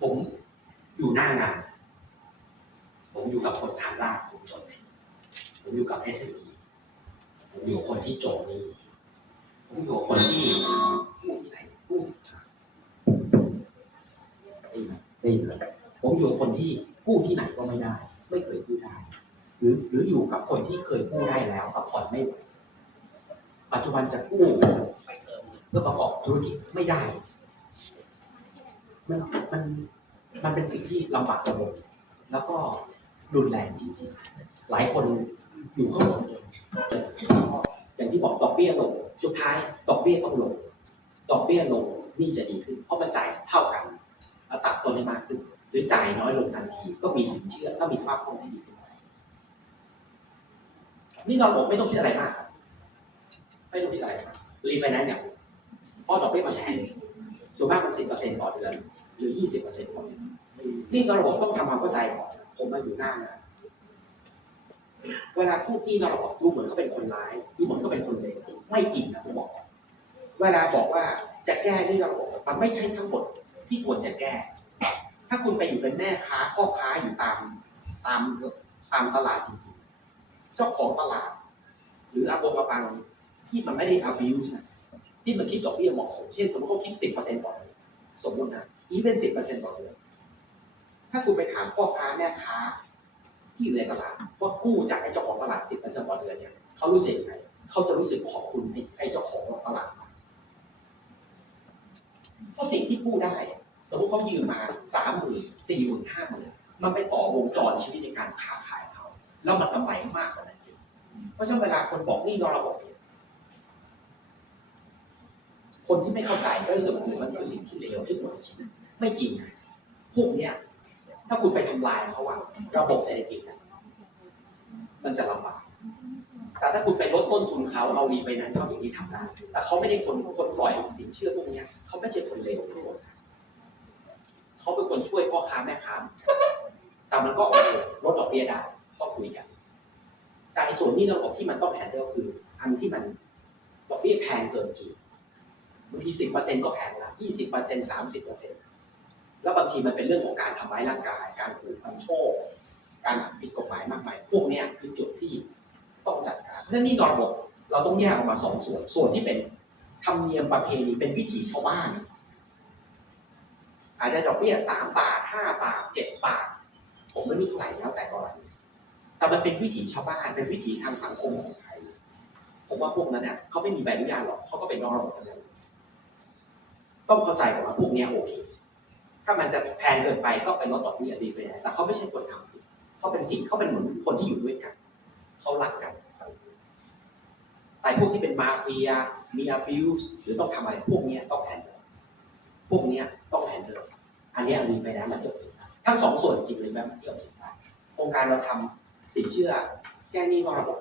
ผมอยู่หน้างาน ผมอยู่กับคนฐานรากผมจนผมอยู่กับ s อ e ผมอยู่กับคนที่โจนี้ ผมอยู่กับคนที่กู้ที่ไหนกู้ได้ยินไมได้ยินไหมผมอยู่กับคนที่กู้ที่ไหนก็ไม่ได้ ไม่เคยกู้ได้ หรือหรืออยู่กับคนที่เคยกู้ได้แล้วแต่ผ่อนไม่ไหวปัจจุบันจะกู้เพื่อประกอบธุรกิจไม่ได้ มันมันมันเป็นสิ่งที่ลำบากลำบนแล้วก็รุนแรงจริงๆ หลายคนอยู่ข้างบนอย่างที่บอกดอกเบี้ยลงสุดท้ายดอกเบี้ยต้องลงดอกเบี้ยลงนี่จะดีขึ้น เพราะมันจ่ายเท่ากันแล้วตัดต้นได้มากขึ้น หรือจ่ายน้อยลงทันที ก็มีสินเชื่อก็มีสภาพคล่องที่ดีขึ้นนี่เราบอกไม่ต้องคิดอะไรมากครับไม่ต้องคิดอะไรมากรีไฟแนนซ์เนี่ยเพราะดอกเบี้ยมันแพงส่วนมากมันสิบเปอร์เซ็นต์ต่อเดือน หรือยี่สิบเปอร์เซ็นต์ต่อนนี่ระบบต้องทำความเข้าใจก่อนผมมาอยู่หน้างานเวลาพูดนี่เราบอกดูเหมือนเขาเป็นคนร้ายดูเหมือนเขาเป็นคนเลวไม่จริงนะผมบอก เวลาบอกว่าจะแก้นี่เราบอกมันไม่ใช่ทั้งหมดที่ควรจะแก้ ถ้าคุณไปอยู่เป็นแม่ค้าพ่อค้าอยู่ตามตามตามตลาดจริงๆ เจ้าของตลาด หรืออาบงอาบังที่มันไม่ได้ abuse นะที่มันคิดดอกเบี้ยเหมาะสม เช่น สมมติเขาคิดสิบเปอร์เซ็นต์ต่อเดือนสมมตินะ อีเป็นสิบเปอร์เซ็นต์ต่อเดือน ถ้าคุณไปถามพ่อค้าแม่ค้าที่อยู่ในตลาดว่ากู้จากไอ้เจ้าของตลาดสิบเปอร์เซ็นต์ต่อเดือนเนี่ยเขารู้สึกยังไงเขาจะรู้สึกขอบคุณไอ้เจ้าของตลาดเพราะสิ่งที่กู้ได้ สมมติเขายืมมาสามหมื่นสี่หมื่นห้าหมื่นมันไปต่อวงจรชีวิตในการค้าขายเขา แล้วมันกำไรมากกว่านั้นอีกเพราะฉะนั้นเวลาคนบอกนี่นอกระบบเนี่ย คนที่ไม่เข้าใจก็รู้สึกว่ามันคือสิ่งที่เลวที่ควรจะชินไม่จริงพวกเนี้ยถ้าคุณไปทำลายเขาอะระบบเศรษฐกิจมันจะลำบากแต่ถ้าคุณไปลดต้นทุนเขาเอารีไปนั้นเขาอย่างนี้ทำได้แต่เขาไม่ได้คนคนปล่อยสินเชื่อพวกนี้เขาไม่ใช่คนเลวทั้งหมดเขาเป็นคนช่วยพ่อค้าแม่ค้าแต่มันก็โอเคลดดอกเบี้ยได้ต้องคุยกัน แต่ในส่วนนี้ระบบที่มันต้องแฮนเดิลคือ อันที่มันดอกเบี้ยแพงเกินจริง ทีสิบเปอร์เซ็นต์ก็แพงละยี่สิบเปอร์เซ็นต์สามสิบเปอร์เซ็นต์แล้วบางทีมันเป็นเรื่องของการทำร้ายร่างกาย การขู่กันโชค การผิดกฎหมายมากมาย พวกนี้คือจุดที่ต้องจัดการ เพราะฉะนั้นนี่นอกระบบเราต้องแยกออกมาสองส่วน ส่วนที่เป็นธรรมเนียมประเพณีเป็นวิถีชาวบ้าน อาจจะดอกเบี้ยสามบาทห้าบาทเจ็ดบาท ผมไม่รู้เท่าไหร่แล้วแต่กรณีแต่มันเป็นวิถีชาวบ้าน เป็นวิถีทางสังคมของไทย ผมว่าพวกนั้นเนี่ยเขาไม่มีใบอนุญาตหรอกเขาก็เป็นนอกระบบทั้งนั้น ต้องเข้าใจก่อนว่าพวกนี้โอเค ถ้ามันจะแพงเกินไปก็ไปลดดอกเบี้ยดีไซน์แต่เขาไม่ใช่คนทำเขาเป็นสิ่งเขาเป็นเหมือนคนที่อยู่ด้วยกัน เขารักกัน แต่พวกที่เป็นมาเฟีย มี abuse หรือต้องทำอะไรพวกนี้ต้องแฮนเดิลพวกนี้ต้องแฮนเดิลอันนี้ยรีไฟแนนซ์มันเกี่ยวกับสิ้นทั้งสองส่วนจริงเลยไหมมันเกี่ยวกับสิ่งนั้โครงการเราทำสินเชื่อแก้หนี้นอกระบบ